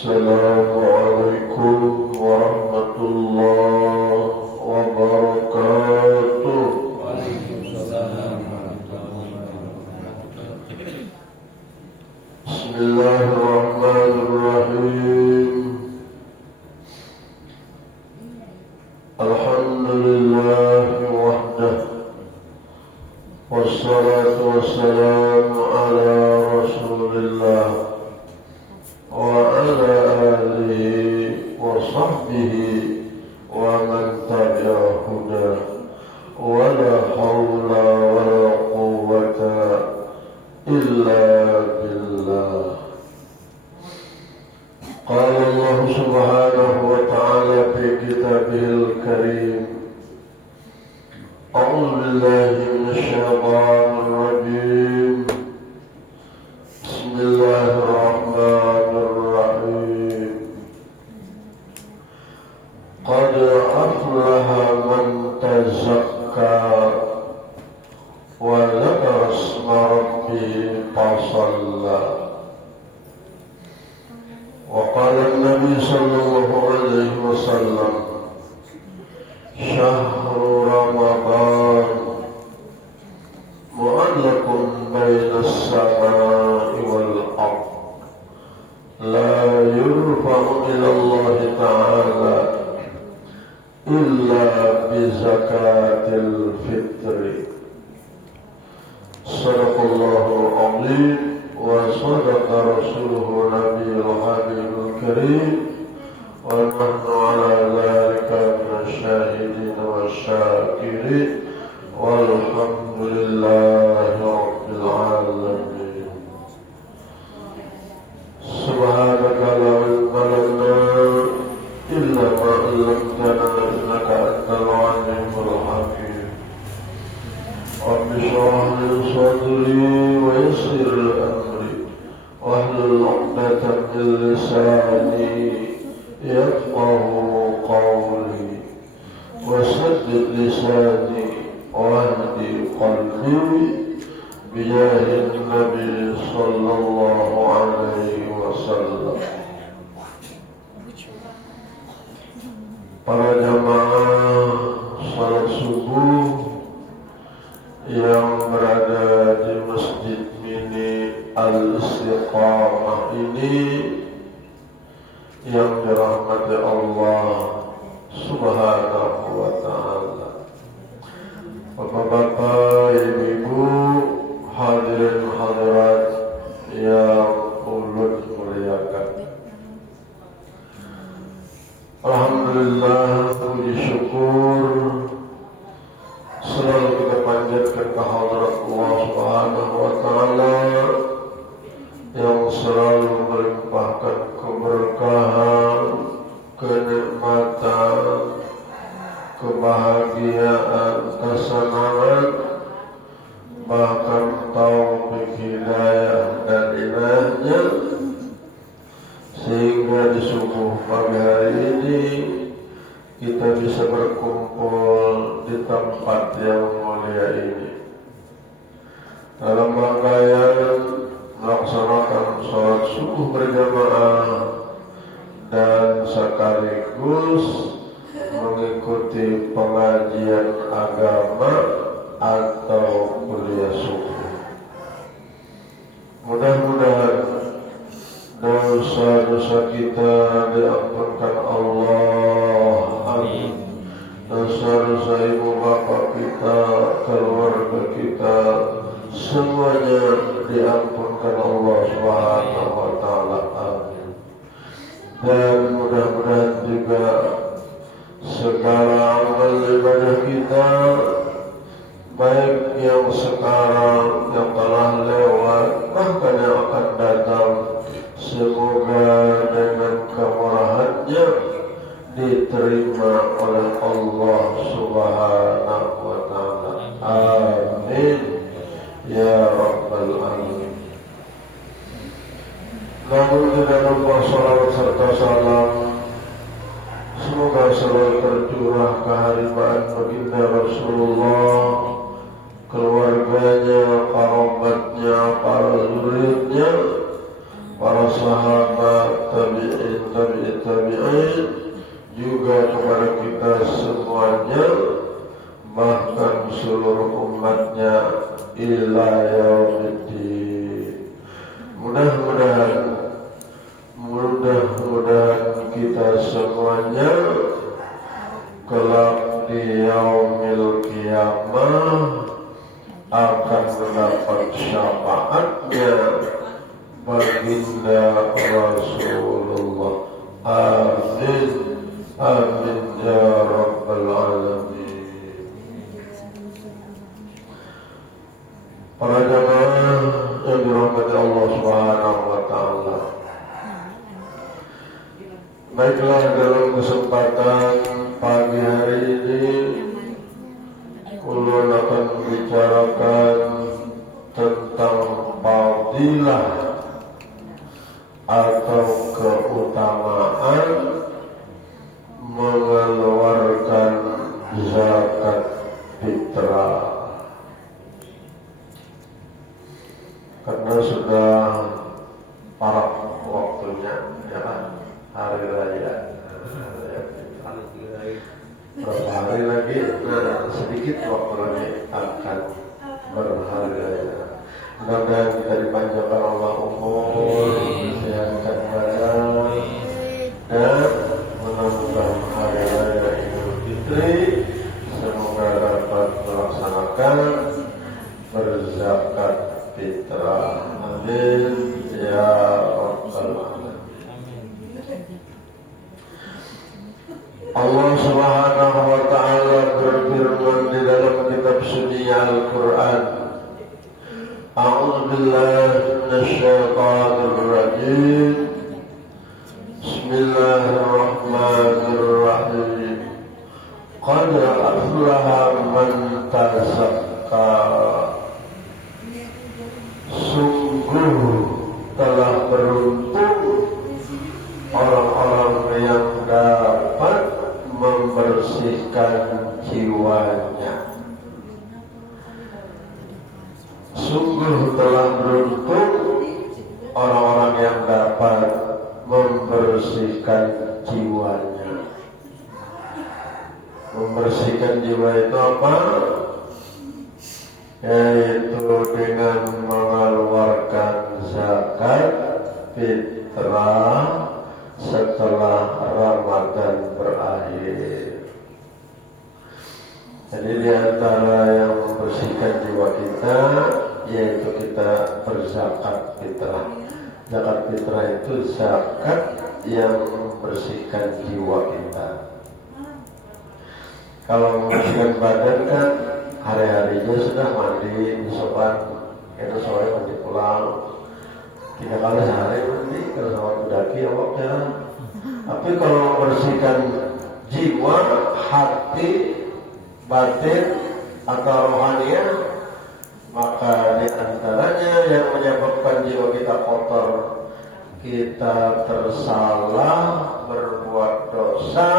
Assalamualaikum warahmatullahi wabarakatuh. Waalaikumsalam warahmatullahi wabarakatuh. Bismillahirrahmanirrahim. Alhamdulillahi wahdah. Wassalatu wassalamu ala Rasulillah wa ala alihi wa sahbihi wa man tabi'a hudah. Wa la hawla wa la quwwata illa billah. Qala Allah subhanahu wa ta'ala fi kitabihil karim. A'udzu billahi minasy syaithanir rajim. Bismillahirrahmanirrahim. Qad aflaha man tazakka wa dzakara isma rabbih fasalla. Wa qala an-nabi sallallahu alaihi wasallam, Syahru Ramadan mu'allaqun baina as-samaa'i wal ardh, la yurfa'u ila Allah ta'ala illa bi zakatil fitri. Sadaqallahu al-azim wa sadaqa rasuluhu nabiyul habibul karim. Wa nahnu ala dhalika minasyahidin wa syakirin. Walhamdulillahi rabbil alamin. Subhanaka la ilma lana illa ma 'allamtana innaka antal alimul hakim. Rabbi shrah li sadri wa yassir li amri wahlul 'uqdatam min lisani yafqahu qawli wasaddid lisani wahdi qalbi bijahin nabi sallallahu alaihi wasallam. Para jamaah salat subuh yang berada di Masjid Mini Al-Istiqamah ini yang dirahmati Allah subhanahu wa ta'ala. Bapak-bapak, ibu-ibu, hadirin hadirat yang ulun muliakan, alhamdulillah, puji syukur selalu kita panjatkan kehadirat Allah subhanahu wa ta'ala yang selalu melimpahkan keberkahan, kenikmatan, kebahagiaan, kesenangan, bahkan taufik hidayah dan inayahnya, sehingga di subuh pagi hari ini kita bisa berkumpul di tempat yang mulia ini dalam rangkaian melaksanakan sholat subuh berjamaah dan sekaligus mengikuti pengajian agama atau kuliah subuh. Mudah-mudahan dosa-dosa kita diampunkan Allah. Amin. Dosa-dosa ibu bapak kita, keluarga kita, semuanya diampunkan Allah Subhanahu wa ta'ala. Amin. Dan mudah-mudahan juga segala amal ibadah kita, baik yang sekarang, yang telah lewat, bahkan yang akan datang, semoga dengan kemurahannya diterima oleh Allah subhanahu wa ta'ala. Amin ya rabbal alamin. Namun tidak lupa salawat serta salam semoga selalu tercurah keharibaan baginda Rasulullah, keluarganya, kerabatnya, para zuriatnya, para sahabat, tabi'in, yaumiddin. Mudah-mudahan kita semuanya kelak di yaumil qiyamah akan mendapat syafaatnya baginda Rasulullah. Amin. Amin ya rabbal alamin. Para jamaah yang dirahmati Allah Subhanahu wa taala. Baiklah, dalam kesempatan pagi hari ini ulun akan membicarakan tentang fadilah atau keutamaan mengeluarkan zakat fitrah. Karena sudah parah waktunya, ya kan? Hari raya. Berapa hari lagi? Nah, sedikit waktu lagi akan berhari raya. Mudah-mudahan kita dipanjangkan Allah umur, disehatkan badan, dan menambah hari raya Idul Fitri. Semoga dapat melaksanakan berzakat fitrah. Amin ya rabbal alamin. Allah Subhanahu wa taala berfirman di dalam kitab suci Al-Qur'an. A'udzu billahi minasyaitonir rajim. Bismillahirrahmanirrahim. Qad aflaha man tazakka. Sungguh telah beruntung orang-orang yang dapat membersihkan jiwanya. Sungguh telah beruntung orang-orang yang dapat membersihkan jiwanya. Membersihkan jiwa itu apa? Yaitu dengan mengeluarkan zakat fitrah setelah Ramadan berakhir. Jadi di antara yang membersihkan jiwa kita yaitu kita berzakat fitrah. Zakat fitrah itu zakat yang membersihkan jiwa kita. Kalau membersihkan badan kan hari-harinya sudah mandi, sopan, itu sore mandi pulang, 3 kali sehari mandi, kalau sama kudaki awaknya. Tapi kalau membersihkan jiwa, hati, batin atau rohaniah, maka di antaranya yang menyebabkan jiwa kita kotor, kita tersalah, berbuat dosa,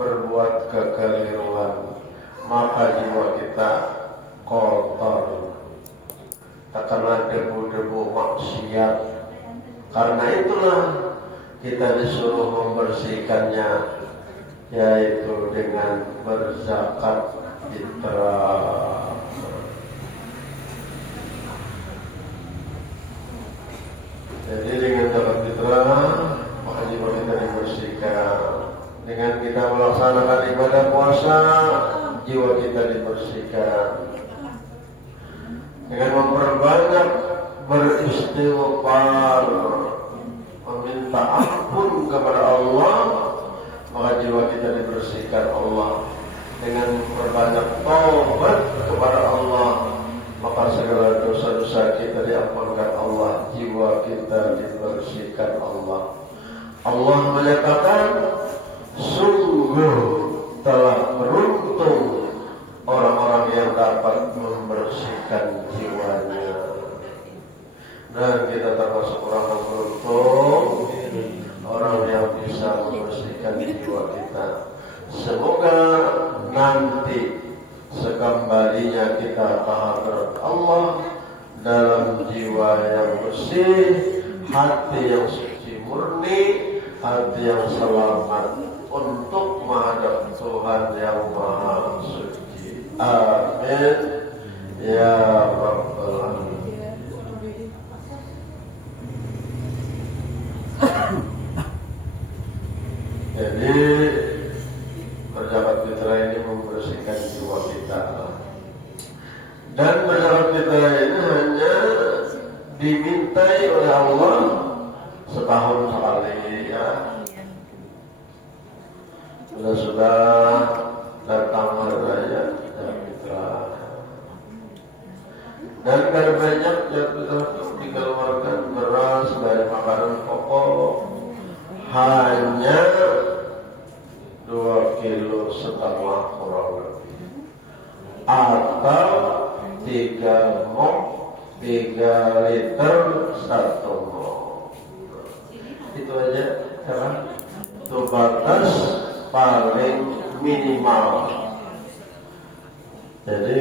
berbuat kekeliruan, maka jiwa kita kotor, terkena debu-debu maksiat. Karena itulah kita disuruh membersihkannya, yaitu dengan berzakat fitrah. Jadi dengan zakat fitrah maka jiwa kita dibersihkan. Dengan kita melaksanakan ibadah puasa, jiwa kita dibersihkan. Dengan memperbanyak beristighfar, meminta ampun kepada Allah, maka jiwa kita dibersihkan Allah. Dengan memperbanyak taubat kepada Allah, maka segala dosa-dosa kita diampunkan Allah, jiwa kita dibersihkan Allah. Allah menyatakan, sungguh telah beruntung orang-orang yang dapat membersihkan jiwanya. Dan kita termasuk orang yang beruntung, orang yang bisa membersihkan jiwa kita. Semoga nanti sekembalinya kita ke hadirat Allah dalam jiwa yang bersih, hati yang suci murni, hati yang selamat untuk menghadap Tuhan yang Maha Suci. Amin ya rabbal alamin. dimintai oleh Allah setahun sekali ya. Sudah datang hari raya Idul Fitri. Dan dari banyak yang dikeluarkan beras dari makanan pokok hanya 2,5 kilo kurang lebih, atau 3 mok, 3 liter 1 mok. Itu aja kan? Itu batas paling minimal. Jadi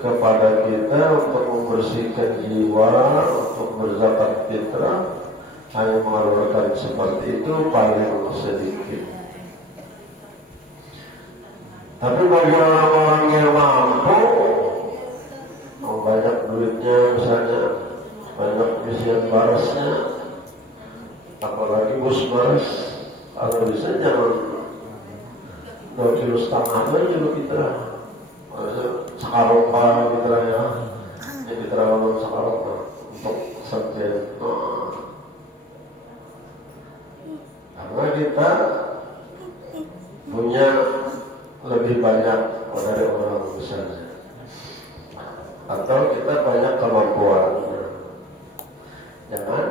kepada kita untuk membersihkan jiwa, untuk berzakat fitrah hanya mengeluarkan seperti itu paling sedikit. Tapi bagi orang-orang yang mampu, banyak duitnya misalnya, banyak isian barasnya, apalagi bus baras, kalau bisa jangan 2,5 kilo aja lo kita. Sakaropa kita ya, jadi kita lawan sakaropa untuk sekian. Karena kita punya lebih banyak dari orang besarnya, atau kita banyak kemampuan. Jangan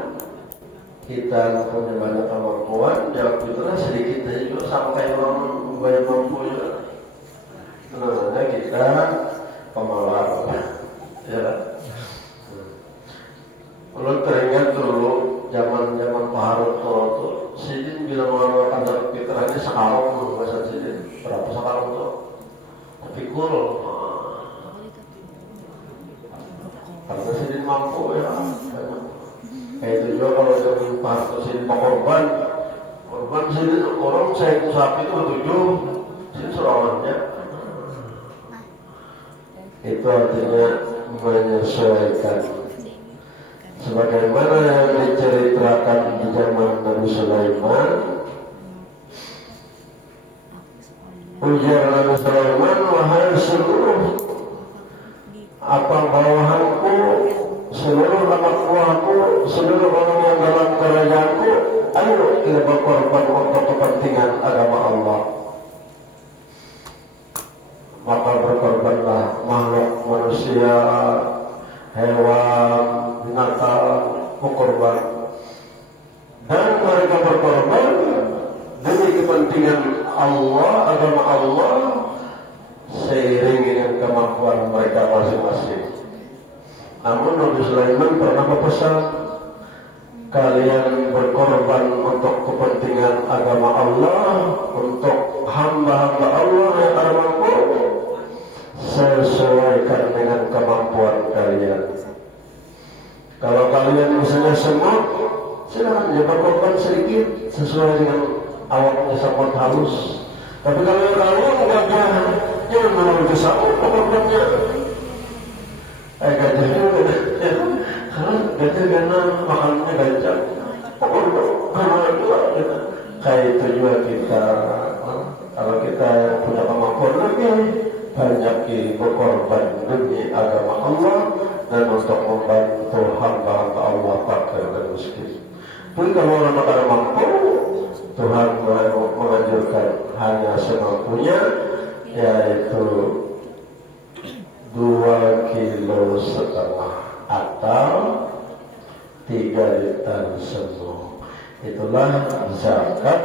kita punya banyak kemampuan, jangan kita sedikit aja juga sampai orang banyak mampunya. Karena kita pemalas, ya. Kalau teringat dulu zaman Pak Harun tuh, Sidin bilang orang kadar fitrahnya sekarang bahasa Sidin berapa sekarang tuh, tapi cool. Karena Sidin mampu ya. Kayak itu juga kalau jadi Pak Harun Sidin korban Sidin orang saya sapi itu 7, Sidin serawannya. Itu artinya menyesuaikan. Sebagaimana yang diceritakan di zaman Nabi Sulaiman, ujar Nabi Sulaiman, wahai seluruh bawahanku, seluruh anak buahku, seluruh orang yang dalam kerajaanku, ayo kita berkorban untuk kepentingan agama Allah. Maka berkorbanlah makhluk manusia, hewan, binatang, berkorban. Dan mereka berkorban demi kepentingan Allah, agama Allah, seiring dengan kemampuan mereka masing-masing. Namun Nabi Sulaiman pernah berpesan, kalian berkorban untuk kepentingan agama Allah, untuk hamba-hamba Allah yang ada mampu, sesuaikan dengan kemampuan kalian. Kalau kalian misalnya semut, silakan ya berkorban sedikit sesuai dengan awaknya semut halus. Tapi kalau kalian gajah, jangan melalui kesamut korbannya. Gajahnya karena gajah karena makannya gajah. Kayak itu juga kita, kalau kita punya kemampuan lebih banyak berkorban demi agama Allah dan untuk membantu hamba-hamba Allah fakir dan miskin. Tapi kalau orang tak mampu, Tuhan menganjurkan hanya semampunya, yaitu 2,5 kilo atau 3 liter semua. Itulah zakat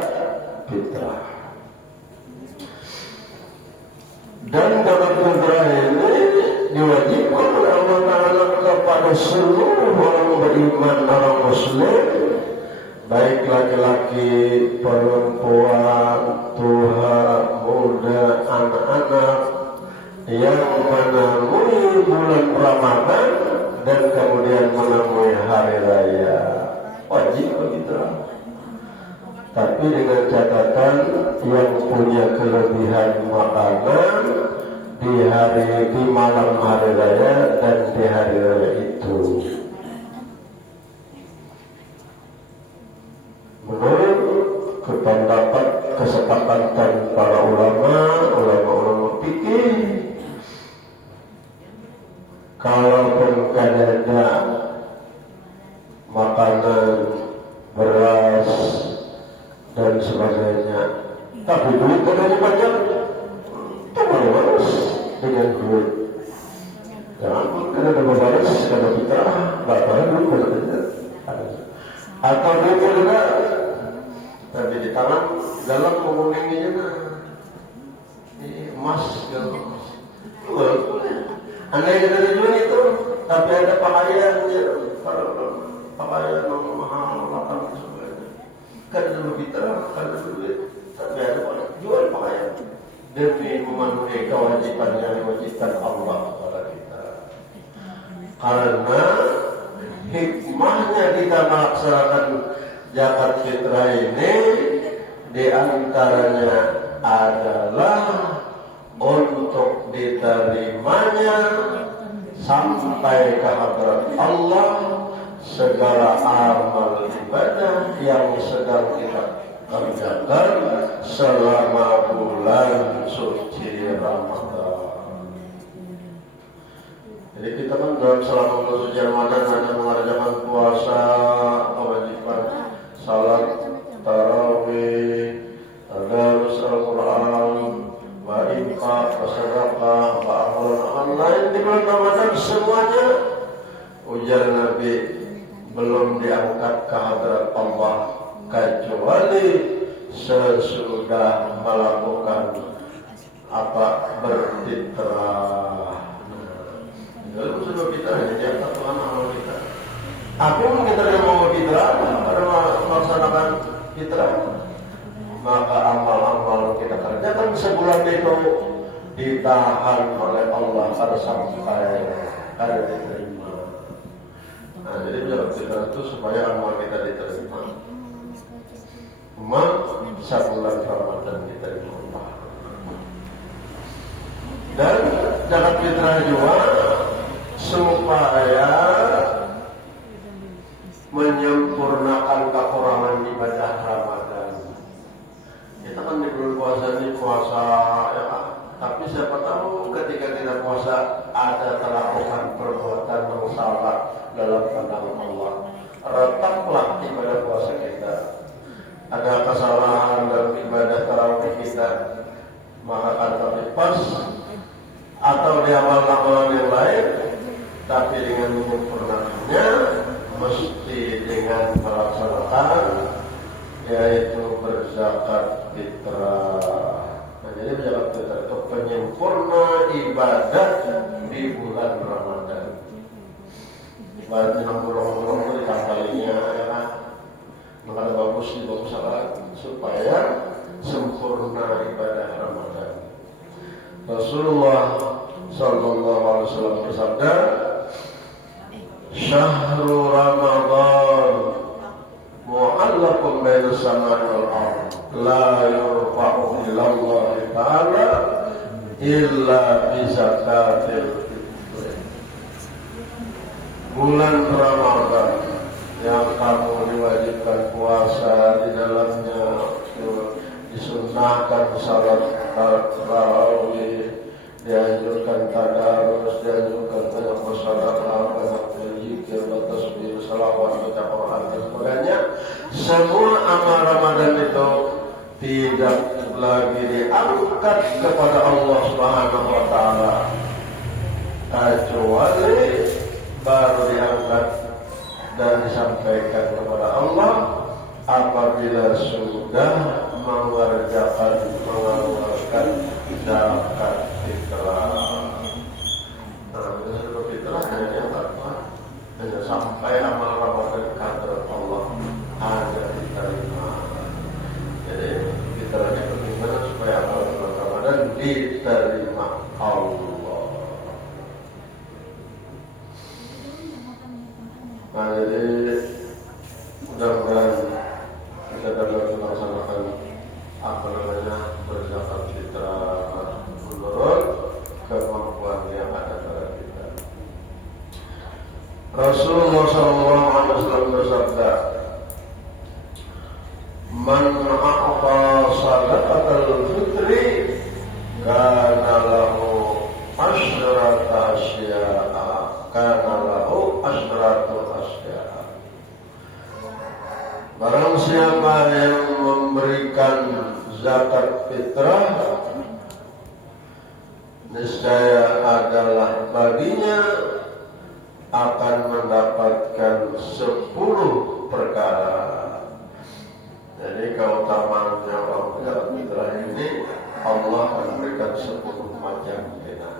fitrah. Dan zakat fitrah ini diwajibkan oleh Allah Ta'ala kepada seluruh orang beriman, orang muslim, baik laki-laki, perempuan, tua, muda, anak-anak, yang menemui bulan Ramadan dan kemudian menemui hari raya. Wajib begitu. Tapi dengan catatan yang punya kelebihan makanan di malam hari raya dan di hari raya itu. Menurut pendapat kesepakatan para ulama fikih, kalaupun kadang sebagainya. Tapi duit katanya banyak, tak boleh balas dengan duit. Jangan pun karena ada balas, karena fitrah, batal dulu katanya. Atau dia juga tadi di tangan dalam menguninginya ini emas gitu. Andai ada duit itu, tapi ada pakaian kalau pakaian mahal, makan sebagainya. Kan dulu fitrah, kan dulu duit, tapi ada jual pakaian demi memenuhi kewajiban yang diwajibkan Allah kepada kita. Karena hikmahnya kita melaksanakan zakat fitrah ini diantaranya adalah untuk diterimanya sampai ke hadirat Allah segala amal ibadah yang sedang kita kerjakan selama bulan suci Ramadan. Jadi kita kan dalam selama bulan suci Ramadan hanya mengerjakan puasa, kewajiban salat tarawih, tadarus Al-Quran, infak, sedekah, amalan lain di bulan Ramadan semuanya ujar Nabi belum diangkat ke hadirat Allah kecuali sesudah melakukan berfitrah. Lalu sudah kita diangkat Tuhan amal kita. Apa yang kita mau fitrah, ada melaksanakan fitrah, maka amal-amal kita kerjakan sebulan itu ditahan oleh Allah pada sampai ada diterima. Nah, jadi dalam fitrah itu supaya amal kita diterima. Sebulan Ramadan diterima Allah. Dan zakat fitrah juga supaya menyempurnakan kekurangan ibadah Ramadan. Kita kan di bulan puasa ini puasa ya, tapi siapa tahu ketika kita puasa ada terlakukan perbuatan yang salah dalam pandangan Allah. Retaklah ibadah puasa kita. Ada kesalahan dalam ibadah tarawih kita, maka akan kami pas atau di amal-amalan yang lain, tapi dengan menyempurnakannya mesti dengan melaksanakan yaitu berzakat fitrah. Nah, jadi berzakat fitrah itu penyempurna ibadah di bulan Ramadan. Ibadah 60 itu ditambalinya ya kan. Maka bagus supaya sempurna ibadah Ramadan. Rasulullah sallallahu alaihi wasallam bersabda, "Syahrul Ramadan mu'allaqun baina as-samai wal ardh, la yurfa'u ila Allah ta'ala illa bi zakatil fitr." Bulan Ramadan yang kamu diwajibkan puasa di dalamnya, disunnahkan salat tarawih, dianjurkan tadarus, dianjurkan banyak bersedekah, banyak berzikir, bertasbih, selawat, baca Quran dan sebagainya. Semua amal Ramadan itu tidak lagi diangkat kepada Allah Subhanahu wa taala kecuali baru diangkat dan disampaikan kepada Allah apabila sudah mengerjakan mengeluarkan zakat fitrah. Nah, zakat fitrah hanya diangkat hanya sampai amal Ramadan kepada Allah ada diterima. Jadi fitrahnya bagaimana supaya amal Ramadan diterima Allah. Nah, jadi mudah-mudahan kita dapat melaksanakan berzakat fitrah menurut kemampuan yang ada pada kita. Rasulullah SAW bersabda, "Man a'ta sadaqatal fitri kana lahu asyrata asya'a, kana lahu asyratu asya'a." Barang siapa yang memberikan zakat fitrah, niscaya adalah baginya akan mendapatkan 10 perkara. Jadi keutamaannya orang zakat fitrah ini, Allah akan berikan 10 macam nikmat.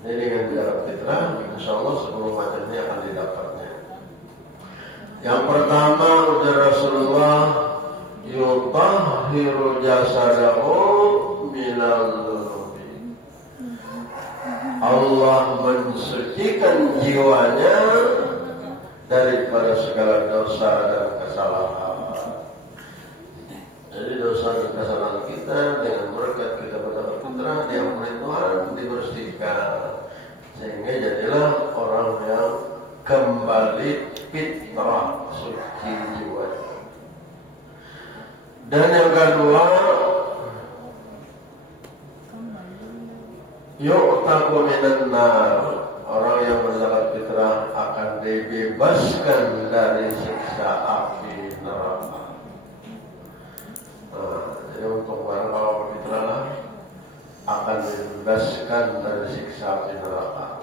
Jadi dengan zakat fitrah, insya Allah 10 macam ini akan didapatnya. Yang pertama, ujar Rasulullah, yutahhiru jasadahu minal dhunubi. Allah mensucikan jiwanya daripada segala dosa dan kesalahan. Jadi dosa dan kesalahan kita dengan berkat kita berzakat fitrah diampuni Tuhan, dibersihkan, sehingga jadilah orang yang kembali fitrah, suci jiwa. Dan yang kedua, yu'taku minan nar. Orang yang berzakat fitrah akan dibebaskan dari siksa api neraka. Jadi untuk orang kalau fitrah akan dibebaskan dari siksa api neraka.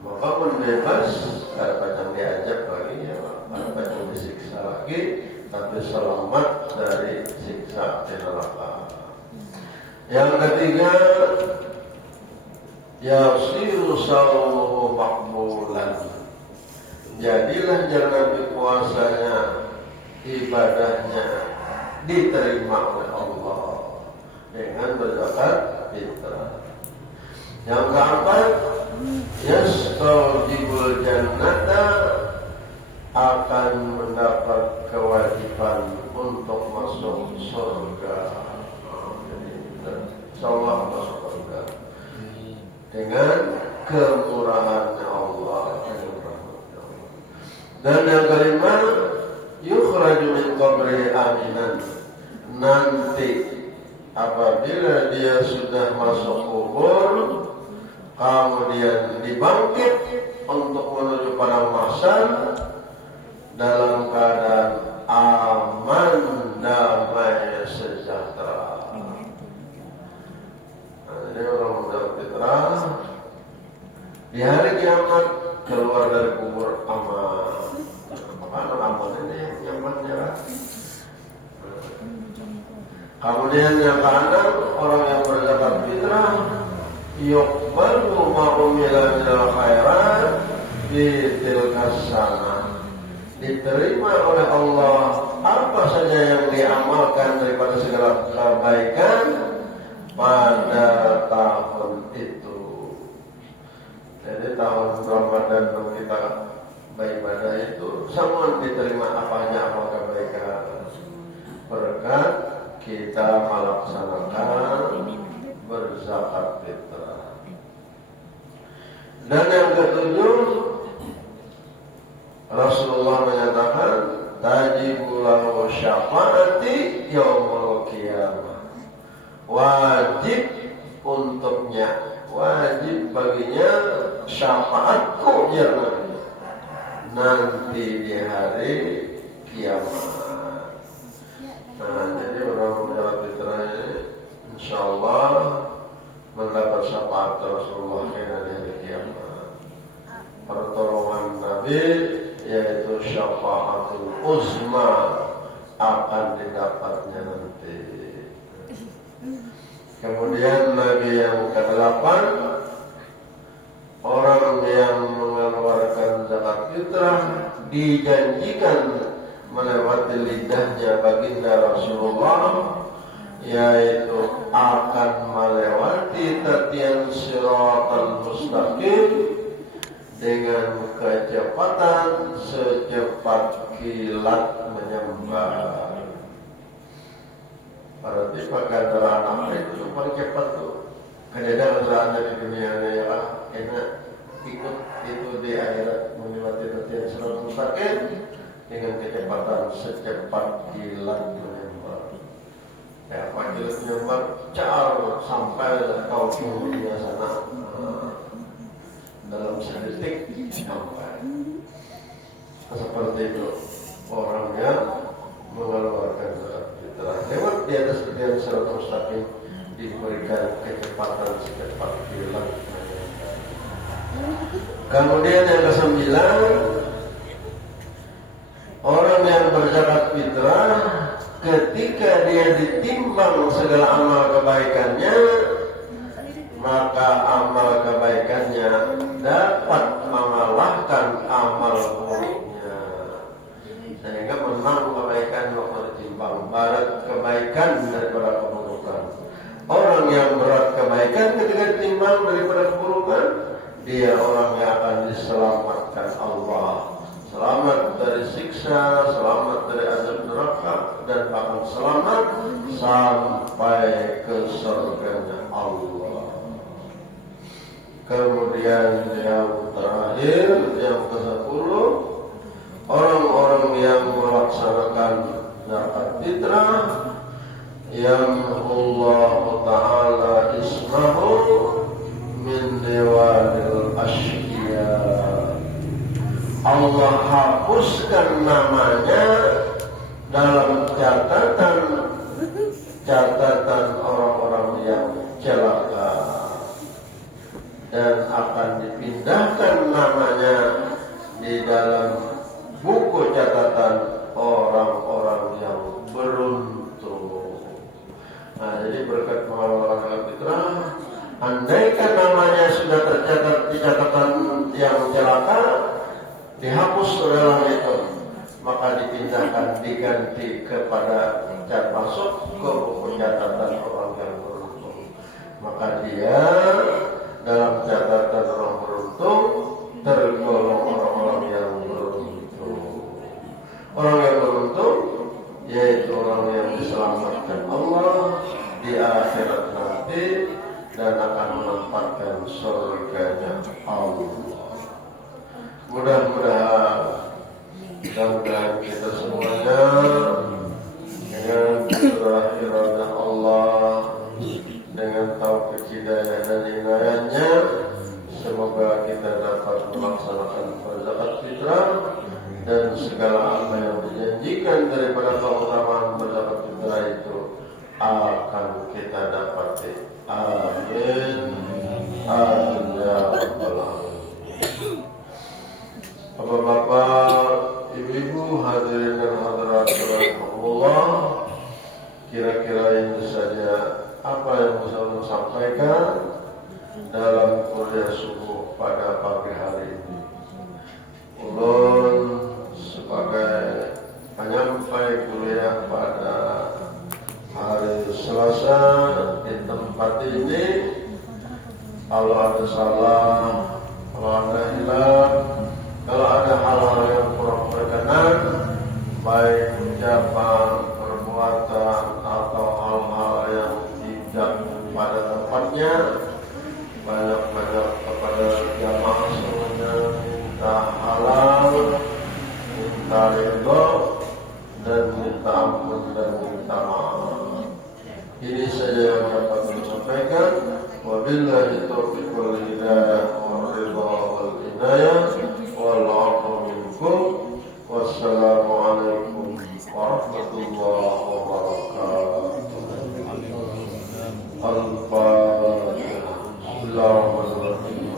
Maka pun bebas, ada macam diajak lagi, ada macam disiksa lagi, tapi selamat dari siksa api neraka. Yang ketiga, yasiru sawmuhu maqbulan. Jadilah jalan puasanya, ibadahnya diterima oleh Allah dengan berzakat fitrah. Yang keempat, yastawjibul jannata, akan mendapat kewajiban untuk masuk surga. Jadi insyaallah masuk surga dengan kemurahannya Allah. Dan yang kelima, yukhraju min qabri aminan. Nanti apabila dia sudah masuk kubur, kemudian dibangkit untuk menuju padang mahsyar dalam keadaan aman, damai, sejahtera. Jadi orang berzakat fitrah di hari kiamat keluar dari kubur aman. Maka aman ini nyamannya. Kemudian yang keenam, orang yang berzakat fitrah yuqbalu ma umila minal khairat fi tilkas sana. Diterima oleh Allah apa saja yang diamalkan daripada segala kebaikan pada tahun itu. Jadi tahun Ramadan kita beribadah itu semua diterima apanya amal kebaikan berkat kita melaksanakan berzakat fitrah. Dan yang ketujuh, Rasulullah menyatakan tajibu lahu syafaati yaumul qiyamah. Wajib untuknya, wajib baginya syafaatku ya Nabi nanti di hari kiamat. Nah, jadi orang berzakat fitrah ini insyaallah mendapat syafaat Rasulullah di hari kiamat. Pertolongan Nabi yaitu syafaatul uzma akan didapatnya nanti. Kemudian Nabi yang ke-8, orang yang mengeluarkan zakat fitrah dijanjikan melewati lidahnya baginda Rasulullah, yaitu akan melewati tatian siratal mustaqim dengan kecepatan secepat kilat menyambar. Berarti pakai anak itu paling cepat tuh. Kadang-kadang saatnya di dunia ini ya enak ikut itu di akhirat melewati tatian siratal mustaqim dengan kecepatan secepat kilat menyambar. Ya, Pak kilat menyambar car sampai kau di dunia sana dalam sedetik sampai. seperti itu orang yang mengeluarkan zakat fitrah lewat di atas jalan siratal mustaqim diberikan kecepatan secepat kilat. Kemudian yang ke-9, orang yang berzakat fitrah ketika dia ditimbang segala amal kebaikannya, maka amal kebaikannya dapat mengalahkan amal buruknya, sehingga menang kebaikan waktu ditimbang, berat kebaikan daripada keburukan. Orang yang berat kebaikan ketika ditimbang daripada keburukan, dia orang yang akan diselamatkan Allah, selamat dari siksa, selamat dari azab neraka, dan bahkan selamat sampai ke surganya Allah. Kemudian yang terakhir, yang ke-10, orang-orang yang melaksanakan zakat fitrah yang Allah Ta'ala ismahu min diwanil asyiya, Allah hapuskan namanya dalam catatan orang-orang yang celaka, dan akan dipindahkan namanya di dalam buku catatan orang-orang yang beruntung. Nah, jadi berkat pengelolaan zakat fitrah, andaikan namanya sudah tercatat di catatan yang celaka, dihapus oleh orang itu, maka dipindahkan, diganti kepada masuk ke buku catatan orang yang beruntung. Maka dia dalam catatan orang beruntung tergolong orang-orang yang beruntung. Orang yang beruntung yaitu orang yang diselamatkan Allah di akhirat nanti dan akan menempatkan surganya Allah. Mudah-mudahan kita semuanya dengan irada Allah, dengan taufik hidayah dan inayahnya, semoga kita dapat melaksanakan zakat fitrah dan segala apa yang dijanjikan daripada keutamaan berzakat fitrah itu akan kita dapati. Amin. Amin ya rabbal alamin. Bapak-bapak, ibu-ibu, hadirin dan hadirat rahimakumullah, kira-kira ini saja apa yang bisa saya sampaikan dalam kuliah subuh pada pagi hari ini. Ulun sebagai penyampai kuliah pada hari Selasa di tempat ini, kalau ada salah, kalau ada hilang, kalau ada hal-hal yang kurang berkenan, baik ucapan, perbuatan, atau hal-hal yang tidak pada tempatnya, banyak-banyak kepada jamaah semuanya minta halal, minta ridho, dan minta ampun dan minta maaf. Ini saja yang dapat saya sampaikan. Wabillahi taufiq wal hidayah wal ridha wal inayah wal 'afwu minkum. Wassalamualaikum warahmatullahi wabarakatuh. Al-Fatihah. Bismillahirrahmanirrahim.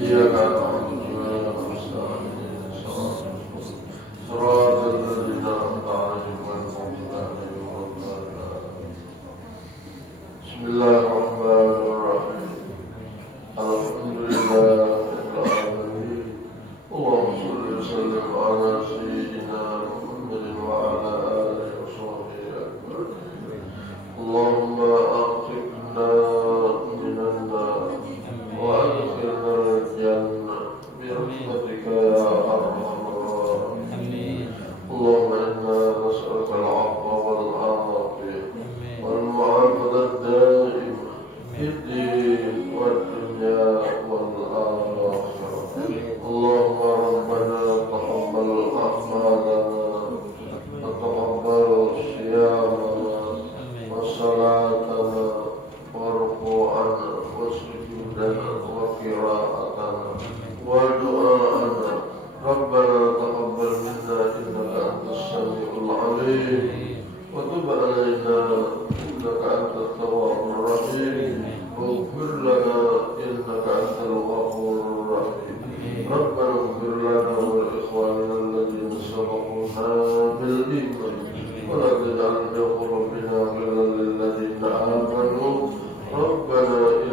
Iyaka na'budu wa iyyaka nasta'in. Shiratal ladzina an'amta 'alaihim ghairil maghdubi 'alaihim waladdallin. Bismillahirrahmanirrahim. Alhamdulillahirabbil alamin. Allahumma shalli wa sallim ala sayyidina Muhammadin wa ala alihi wa sahbihi ajma'in. Allahumma aqfirna minan nar wa adkhilna al-jannah bi rahmatika ya arhamar rahimin. Allahumma inna nas'aluka al-'afwa wal 'afiyah wal mu'afata ad-da'imah fid din wad dunya wal akhirah. Allahumma rabbana taqabbal a'malana wa taqabbal siyamana wa salatana wa ruku'ana wa sujudana wa qira'atana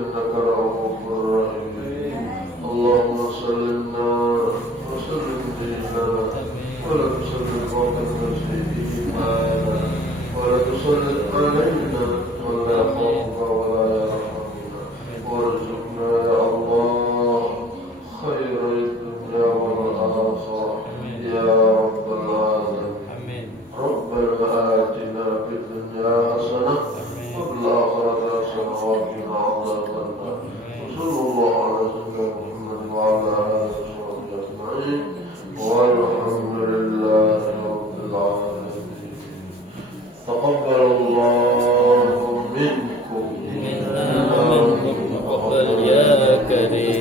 إنك رؤوف رحيم اللهم صلنا وسلم دينا ولا تسلم فوقنا سيدنا ولا تسلط علينا ولا خوف ولا يرحمنا وارزقنا يا الله خير الدنيا والآخرة يا رب العالمين ربنا آتنا في الدنيا حسنة وفي الآخرة حسنة وقنا عذاب النار وصلى الله على سيدنا محمد وعلى آله وصحبه أجمعين والحمد لله رب العالمين تقبل الله منكم منا ومنكم تقبل يا كريم